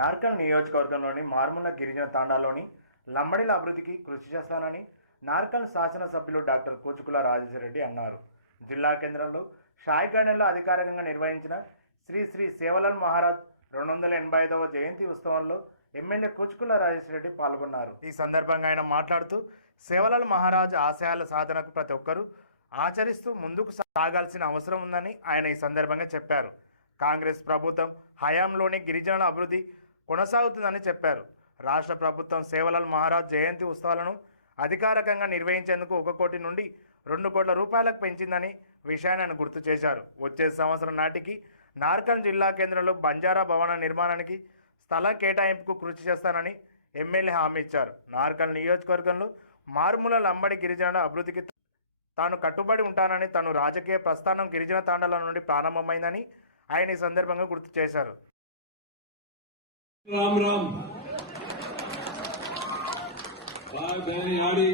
నార్కల్ నియోజకవర్గంలోని మార్ముల గిరిజన తాండాలోని లంబడిల అభివృద్ధికి కృషి చేస్తానని నార్కల్ శాసనసభ్యులు డాక్టర్ కూచుకుల రాజేశ్వరరెడ్డి అన్నారు. జిల్లా కేంద్రంలో షాయి గార్డెన్లో అధికారికంగా నిర్వహించిన శ్రీ శ్రీ సేవలాల్ మహారాజ్ 285వ జయంతి ఉత్సవంలో ఎమ్మెల్యే కూచుకుల రాజేశ్వరరెడ్డి పాల్గొన్నారు. ఈ సందర్భంగా ఆయన మాట్లాడుతూ సేవలాల్ మహారాజ్ ఆశయాల సాధనకు ప్రతి ఒక్కరూ ఆచరిస్తూ ముందుకు సాగాల్సిన అవసరం ఉందని ఆయన ఈ సందర్భంగా చెప్పారు. కాంగ్రెస్ ప్రభుత్వం హయాంలోని గిరిజనుల అభివృద్ధి కొనసాగుతుందని చెప్పారు. రాష్ట్ర ప్రభుత్వం సేవలాల్ మహారాజ్ జయంతి ఉత్సవాలను అధికారికంగా నిర్వహించేందుకు 1 కోటి నుండి 2 కోట్ల రూపాయలకు పెంచిందని విషయాన్ని ఆయన గుర్తు చేశారు. వచ్చే సంవత్సరం నాటికి నార్కల్ జిల్లా కేంద్రంలో బంజారా భవన నిర్మాణానికి స్థల కేటాయింపుకు కృషి చేస్తానని ఎమ్మెల్యే హామీ ఇచ్చారు. నార్కల్ నియోజకవర్గంలో మారుమూల లంబడి గిరిజనుల అభివృద్ధికి తాను కట్టుబడి ఉంటానని, తను రాజకీయ ప్రస్థానం గిరిజన తాండాల నుండి ప్రారంభమైందని ఆయన ఈ సందర్భంగా గుర్తు చేశారు. राम राम यारी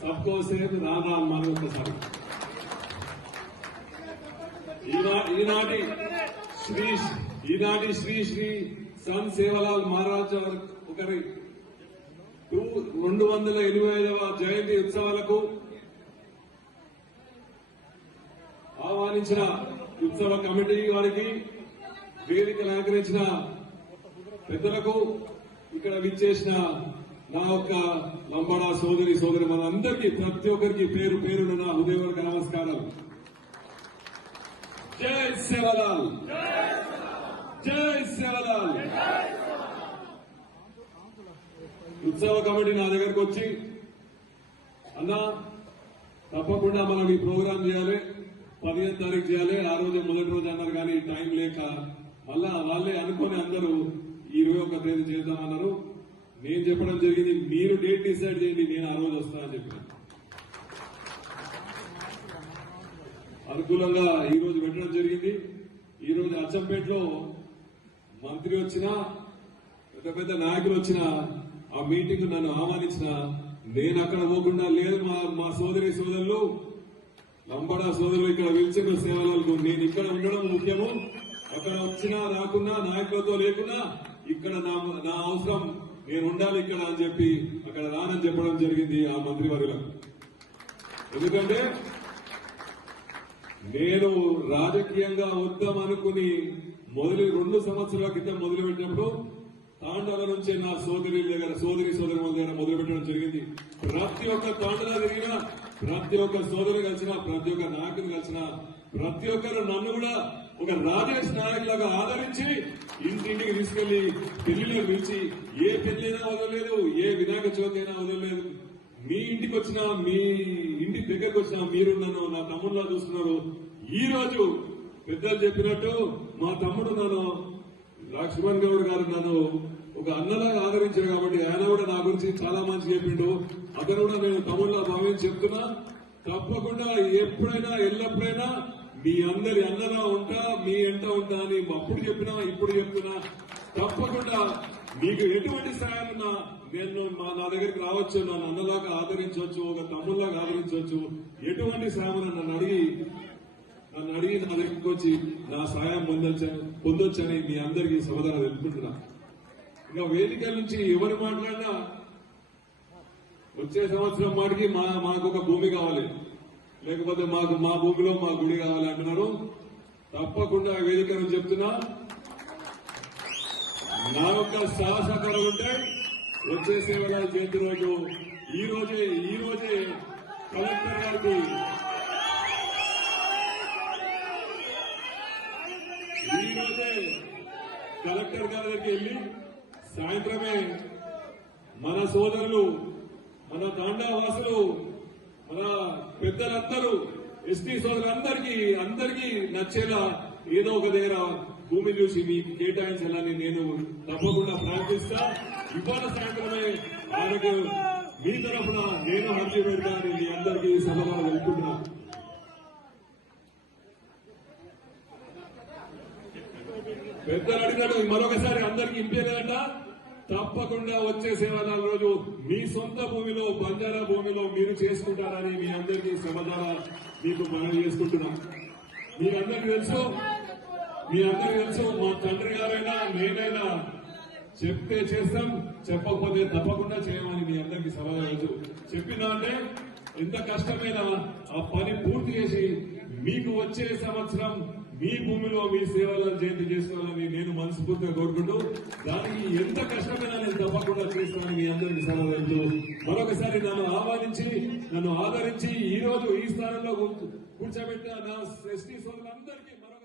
सबको से राम राम मानो ఈనాటి శ్రీ శ్రీ సంత్ సేవలాల్ మహారాజ్ ఒకరి 285వ జయంతి ఉత్సవాలకు ఆహ్వానించిన ఉత్సవ కమిటీ వారికి, వేదిక అలంకరించిన పెద్దలకు, ఇక్కడ విచ్చేసిన నా యొక్క లంబాడా సోదరి మనందరికీ ప్రతి ఒక్కరికి పేరు పేరున నా హృదయపూర్వక నమస్కారాలు. జై సేవలాల్, జై సేవలాల్. ఉత్సవ కమిటీ నా దగ్గరకు వచ్చి, అన్నా తప్పకుండా మనం ఈ ప్రోగ్రాం చేయాలి, 15వ తారీఖు చేయాలి, ఆ రోజు మొదటి రోజు అన్నారు కానీ టైం లేక మళ్ళా వాళ్ళే అనుకుని అందరూ 21వ తేదీ చేద్దామన్నారు. నేను చెప్పడం జరిగింది, మీరు డేట్ డిసైడ్ చేయండి, నేను ఆ రోజు వస్తానని చెప్పిన. అనుకూలంగా ఈ రోజు పెట్టడం జరిగింది. ఈ రోజు అచ్చంపేటలో మంత్రి వచ్చినా, పెద్ద నాయకులు వచ్చినా, ఆ మీటింగ్ నన్ను ఆహ్వానించిన నేను అక్కడ పోకుండా లేదు, మా సోదరులు లంబడా సోదరులు ఇక్కడ పిలిచిన సేవలకు నేను ఇక్కడ ఉండడం ముఖ్యము. అక్కడ వచ్చినా రాకున్నా, నాయకులతో లేకున్నా ఇక్కడ నా అవసరం నేను ఉండాలి ఇక్కడ అని చెప్పి అక్కడ రానని చెప్పడం జరిగింది ఆ మంత్రివర్యులకు. ఎందుకంటే నేను రాజకీయంగా వద్దామనుకుని 2 సంవత్సరాల క్రితం మొదలుపెట్టినప్పుడు తాండాల నుంచే నా సోదరుల దగ్గర మొదలుపెట్టడం జరిగింది. ప్రతి ఒక్క తాండాల తిరిగినా, ప్రతి ఒక్క సోదరు కలిసిన, ప్రతి ఒక్క నాయకులు కలిసిన, ప్రతి ఒక్కరు నన్ను కూడా ఒక రాజేష్ నాయకులాగా ఆదరించి ఇంటింటికి తీసుకెళ్లి పెళ్లిలో పిలిచి, ఏ పెళ్లైనా వదలలేదు, ఏ వినాయక చవితి అయినా వదలలేదు. మీ ఇంటికి వచ్చినా, మీ ఇంటి దగ్గరకు వచ్చినా మీరు నన్ను నా తమ్ముడులా చూస్తున్నారు. ఈ రోజు పెద్దలు చెప్పినట్టు మా తమ్ముడు నన్ను లక్ష్మణ్ గౌడ్ గారు నన్ను ఒక అన్నలాగా ఆదరించారు కాబట్టి ఆయన కూడా నా గురించి చాలా మంచి చెప్పిండు. అతను కూడా నేను తమ్ముడులా భావించి చెప్తున్నా. తప్పకుండా ఎప్పుడైనా ఎల్లప్పుడైనా మీ అందరి అన్నలా ఉంటా, మీ ఎంట ఉంటా అని అప్పుడు చెప్పినా ఇప్పుడు చెప్తున్నా. తప్పకుండా మీకు ఎటువంటి సాయం ఉన్నా నేను నా దగ్గరికి రావచ్చు, నన్ను అన్నలాగా ఆదరించవచ్చు, ఒక తమ్ముళ్లాగా ఆదరించవచ్చు. ఎటువంటి సాయం నన్ను అడిగి నా దగ్గరికి వచ్చి నా సాయం పొందొచ్చని మీ అందరికీ సమాధానం తెలుపుకుంటున్నా. ఇంకా వేదిక నుంచి ఎవరు మాట్లాడినా వచ్చే సంవత్సరం మాటికి మాకు ఒక భూమి కావాలి, లేకపోతే మా భూమిలో మా గుడి కావాలి అంటున్నారు. తప్పకుండా వేదిక నుంచి చెప్తున్నా, నా యొక్క సహసహకారం ఉంటే వచ్చే సేవలాల్ జయంతి రోజు ఈ రోజే కలెక్టర్ గారికి వెళ్లి సాయంత్రమే మన సోదరులు, మన తాండా వాసులు, మన పెద్దలందరూ, ఎస్టీ సోదరులందరికీ నచ్చేలా ఏదో ఒక దగ్గర భూమి చూసి మీకు కేటాయించాలని నేను తప్పకుండా ప్రార్థిస్తా. ఇవాళ సాయంత్రమే ఆయనకు మీ తరఫున నేను హర్జీ పెడతానని మీ అందరికీ సభలో వెళ్తున్నా. పెద్దలు అడిగినట్టు మరొకసారి అందరికీ ఇంపేదంట. తప్పకుండా వచ్చే సేవలాల్ రోజు మీ సొంత భూమిలో, బంజారా భూమిలో మీరు చేసుకుంటారని మీ అందరికీ సమాధానం మీకు మనవి చేసుకుంటున్నా. మీ అందరికీ తెలుసు, మా తండ్రి గారైనా నేనైనా చెప్తే చేస్తాం, చెప్పకపోతే తప్పకుండా చేయమని మీ అందరికీ సలహా చెప్పినా అంటే ఎంత కష్టమైనా ఆ పని పూర్తి చేసి మీకు వచ్చే సంవత్సరం మీ భూమిలో మీ సేవలను జయంతి చేసుకోవాలని నేను మనస్ఫూర్తిగా కోరుకుంటూ దానికి ఎంత కష్టమైనా నేను తప్పకుండా చేస్తానని మీ అందరికీ సలహా మరొకసారి నన్ను ఆహ్వానించి నన్ను ఆదరించి ఈ రోజు ఈ స్థానంలో కూర్చోబెట్టిన నా ఎస్టీ సోదరులందరికీ మరొక